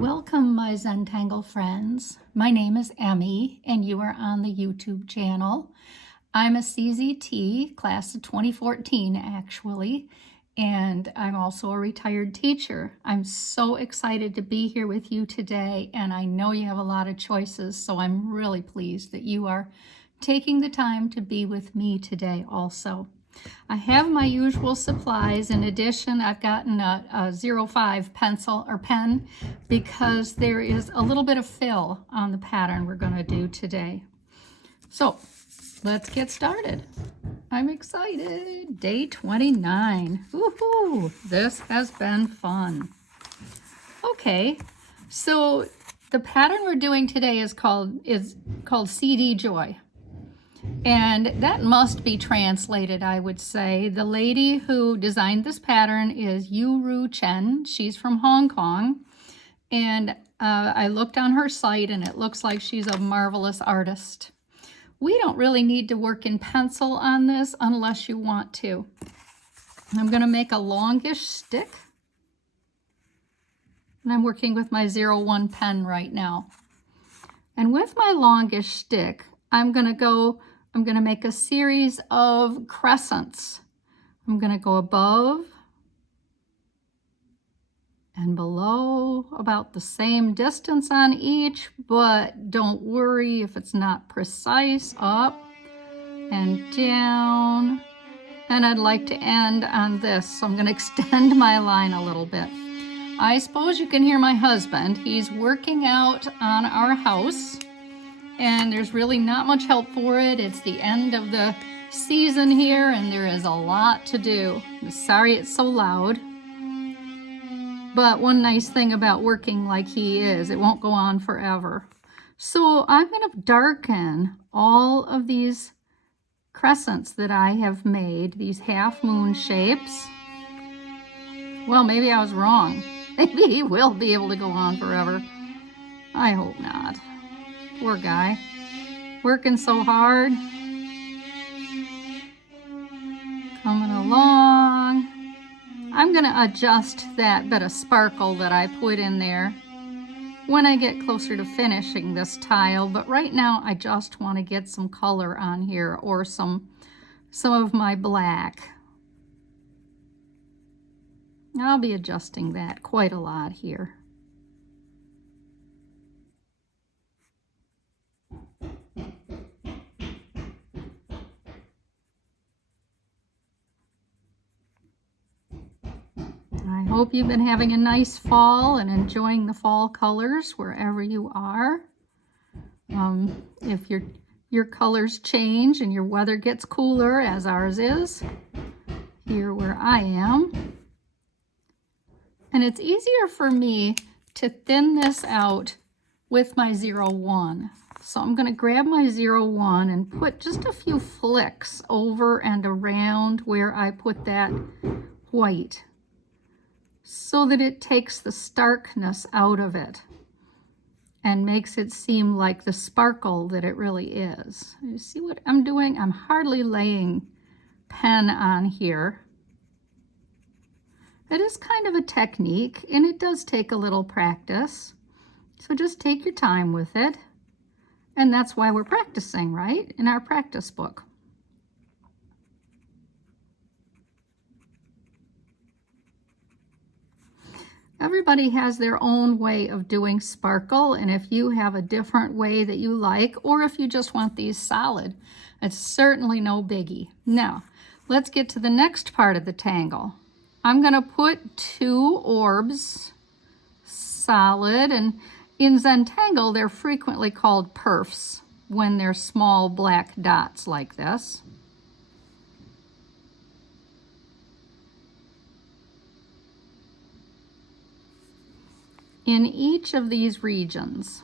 Welcome, my Zentangle friends. My name is Emmy, and you are on the YouTube channel. I'm a CZT, class of 2014, actually, and I'm also a retired teacher. I'm so excited to be here with you today, and I know you have a lot of choices, so I'm really pleased that you are taking the time to be with me today also. I have my usual supplies. In addition, I've gotten a 05 pencil or pen because there is a little bit of fill on the pattern we're going to do today. So let's get started. I'm excited. Day 29. Woohoo! This has been fun. Okay, so the pattern we're doing today is called CDJoy. And that must be translated, I would say. The lady who designed this pattern is RuYu Chen. She's from Hong Kong. And I looked on her site and it looks like she's a marvelous artist. We don't really need to work in pencil on this unless you want to. I'm going to make a longish stick. And I'm working with my 01 pen right now. And with my longish stick, I'm going to make a series of crescents. I'm going to go above and below, about the same distance on each, but don't worry if it's not precise. Up and down. And I'd like to end on this, so I'm going to extend my line a little bit. I suppose you can hear my husband. He's working out on our house. And there's really not much help for it. It's the end of the season here, and there is a lot to do. I'm sorry it's so loud. But one nice thing about working like he is, it won't go on forever. So I'm going to darken all of these crescents that I have made, these half moon shapes. Well, maybe I was wrong. Maybe he will be able to go on forever. I hope not. Poor guy, working so hard. Coming along. I'm going to adjust that bit of sparkle that I put in there when I get closer to finishing this tile, but right now I just want to get some color on here or some of my black. I'll be adjusting that quite a lot here. I hope you've been having a nice fall and enjoying the fall colors wherever you are. If your colors change and your weather gets cooler, as ours is here where I am. And it's easier for me to thin this out with my 01. So I'm going to grab my 01 and put just a few flicks over and around where I put that white, so that it takes the starkness out of it and makes it seem like the sparkle that it really is. You see what I'm doing? I'm hardly laying pen on here. It is kind of a technique, and it does take a little practice. So just take your time with it. And that's why we're practicing, right? In our practice book. Everybody has their own way of doing sparkle, and if you have a different way that you like, or if you just want these solid, it's certainly no biggie. Now, let's get to the next part of the tangle. I'm going to put 2 orbs solid, and in Zentangle, they're frequently called perfs when they're small black dots like this. In each of these regions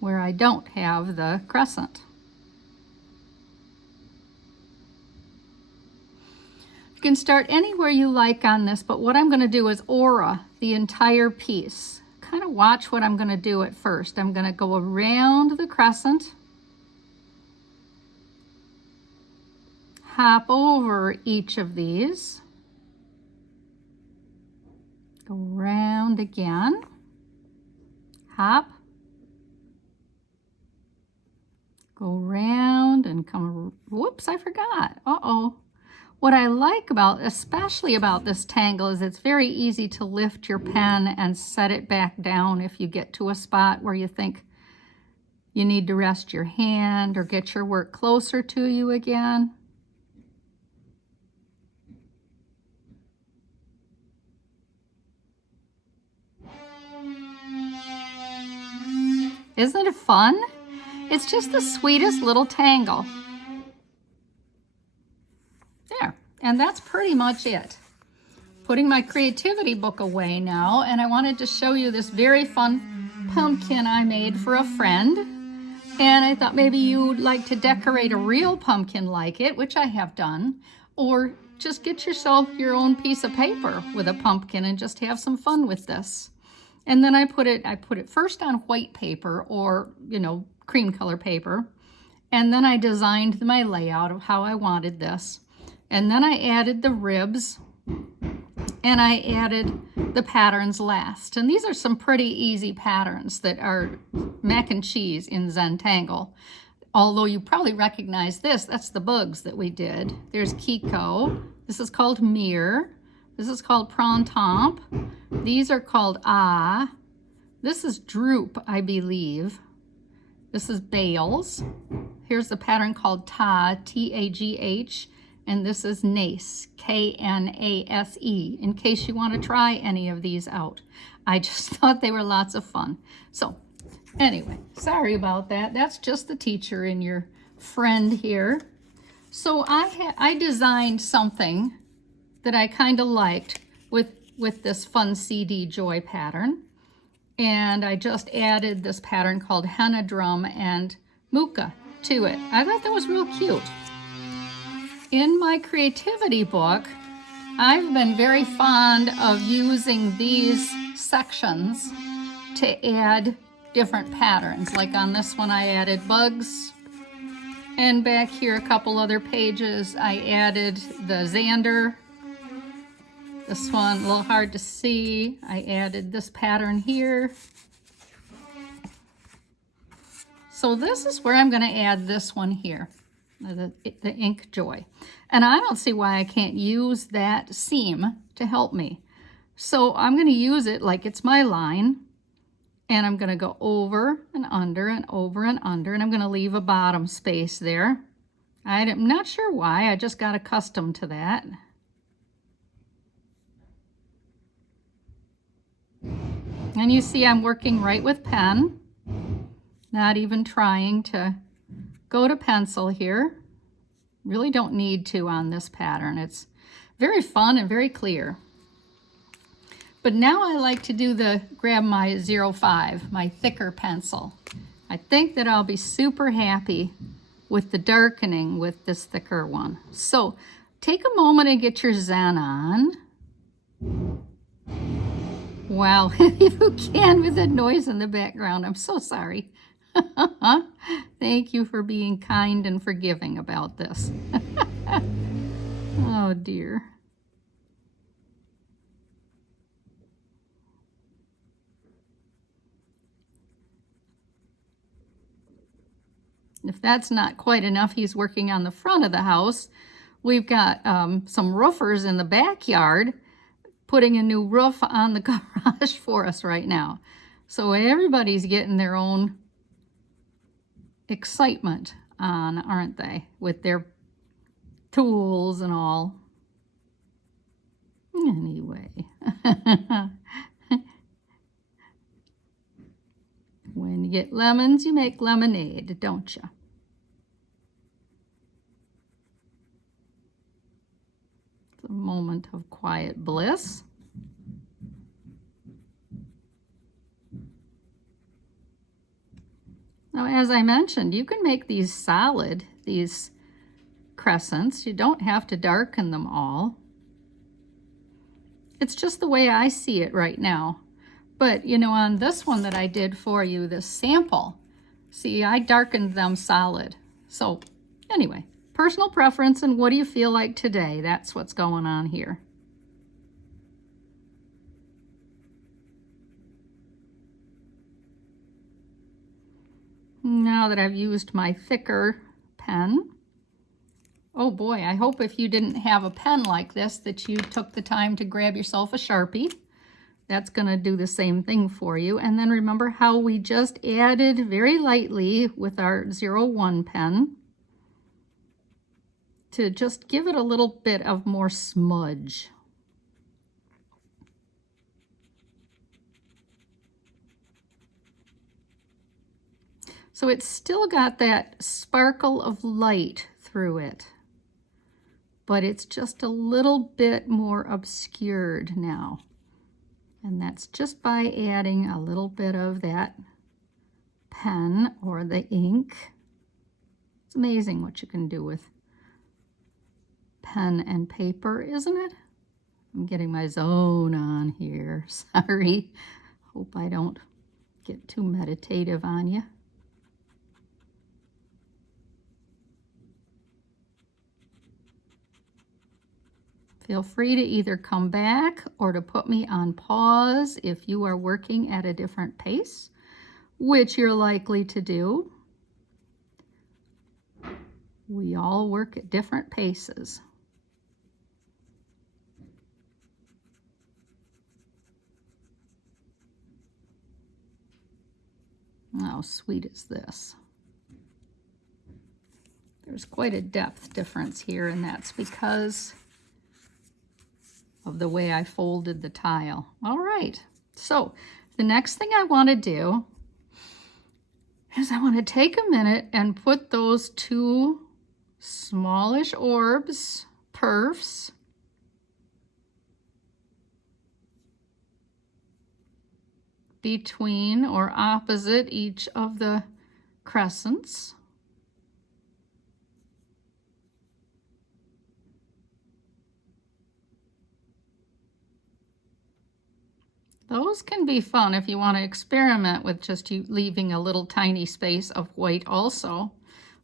where I don't have the crescent. You can start anywhere you like on this, but what I'm going to do is aura the entire piece. Kind of watch what I'm going to do at first. I'm going to go around the crescent, hop over each of these, Go round again. Hop. Go round and come, whoops, I forgot. Uh-oh. What I like about, especially about this tangle, is it's very easy to lift your pen and set it back down if you get to a spot where you think you need to rest your hand or get your work closer to you again. Isn't it fun? It's just the sweetest little tangle. There, and that's pretty much it. Putting my creativity book away now, and I wanted to show you this very fun pumpkin I made for a friend. And I thought maybe you'd like to decorate a real pumpkin like it, which I have done, or just get yourself your own piece of paper with a pumpkin and just have some fun with this. And then I put it first on white paper, or, you know, cream color paper. And then I designed my layout of how I wanted this. And then I added the ribs, and I added the patterns last. And these are some pretty easy patterns that are mac and cheese in Zentangle. Although you probably recognize this, that's the bugs that we did. There's Kiko. This is called Mirror. This is called Printemps. These are called Ah. This is Droop, I believe. This is Bales. Here's the pattern called Ta, T-A-G-H. And this is Nace, K-N-A-S-E, in case you want to try any of these out. I just thought they were lots of fun. So anyway, sorry about that. That's just the teacher and your friend here. So I designed something that I kind of liked with this fun CDJoy pattern. And I just added this pattern called Henna Drum and Muka to it. I thought that was real cute. In my creativity book, I've been very fond of using these sections to add different patterns. Like on this one, I added bugs. And back here, a couple other pages, I added the Xander. This one, a little hard to see. I added this pattern here. So this is where I'm going to add this one here. The Ink Joy. And I don't see why I can't use that seam to help me. So I'm going to use it like it's my line, and I'm going to go over and under and over and under, and I'm going to leave a bottom space there. I'm not sure why, I just got accustomed to that. And you see I'm working right with pen, not even trying to go to pencil here. Really don't need to on this pattern. It's very fun and very clear. But now I like to grab my 05, my thicker pencil. I think that I'll be super happy with the darkening with this thicker one. So take a moment and get your Zen on. Wow, if you can, with the noise in the background, I'm so sorry. Thank you for being kind and forgiving about this. Oh dear. If that's not quite enough, he's working on the front of the house. We've got some roofers in the backyard putting a new roof on the garage for us right now. So everybody's getting their own excitement on, aren't they, with their tools and all. Anyway. When you get lemons, you make lemonade, don't you? It's a moment of quiet bliss. Now, as I mentioned, you can make these solid, these crescents. You don't have to darken them all. It's just the way I see it right now. But, you know, on this one that I did for you, this sample, see, I darkened them solid. So, anyway, personal preference and what do you feel like today? That's what's going on here. Now that I've used my thicker pen, oh boy, I hope if you didn't have a pen like this that you took the time to grab yourself a Sharpie. That's going to do the same thing for you. And then remember how we just added very lightly with our 01 pen to just give it a little bit of more smudge. So it's still got that sparkle of light through it, but it's just a little bit more obscured now. And that's just by adding a little bit of that pen or the ink. It's amazing what you can do with pen and paper, isn't it? I'm getting my zone on here. Sorry. Hope I don't get too meditative on you. Feel free to either come back or to put me on pause if you are working at a different pace, which you're likely to do. We all work at different paces. How sweet is this? There's quite a depth difference here, and that's because of the way I folded the tile. All right, so the next thing I want to do is I want to take a minute and put those two smallish orbs, perfs, between or opposite each of the crescents. Those can be fun if you want to experiment with just you leaving a little tiny space of white also.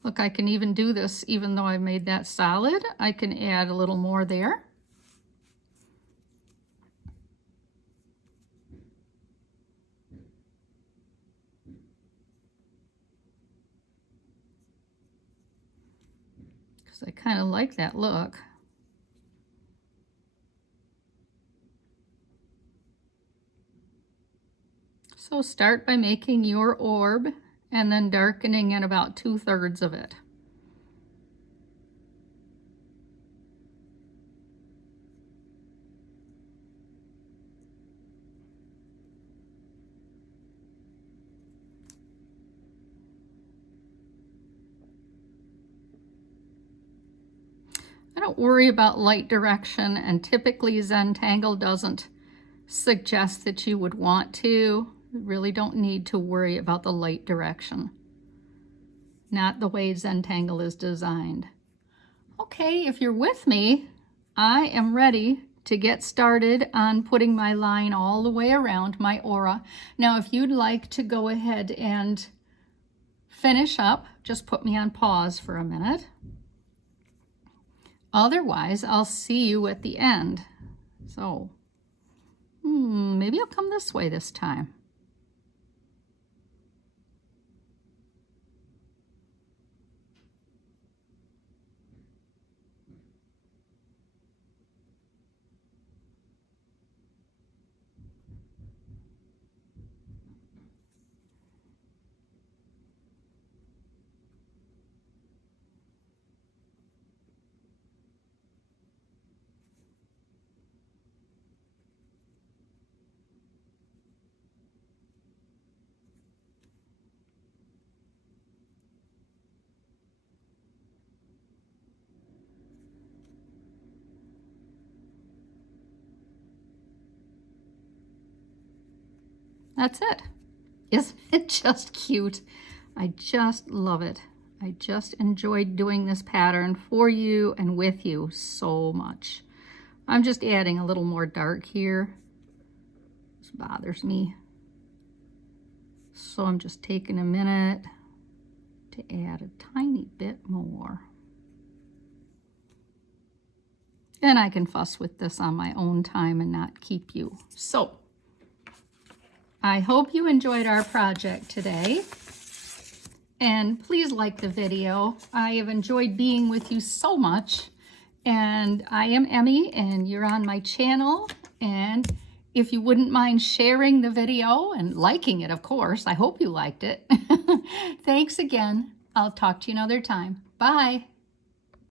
Look, I can even do this even though I made that solid. I can add a little more there. Because I kind of like that look. So start by making your orb and then darkening in about 2/3 of it. I don't worry about light direction, and typically Zentangle doesn't suggest that you would want to. You really don't need to worry about the light direction. Not the way Zentangle is designed. Okay, if you're with me, I am ready to get started on putting my line all the way around my aura. Now, if you'd like to go ahead and finish up, just put me on pause for a minute. Otherwise, I'll see you at the end. So, maybe I'll come this way this time. That's it. Isn't it just cute? I just love it. I just enjoyed doing this pattern for you and with you so much. I'm just adding a little more dark here. This bothers me. So I'm just taking a minute to add a tiny bit more. And I can fuss with this on my own time and not keep you. So I hope you enjoyed our project today. And please like the video. I have enjoyed being with you so much. And I am Emmy, and you're on my channel. And if you wouldn't mind sharing the video and liking it, of course. I hope you liked it. Thanks again. I'll talk to you another time. Bye.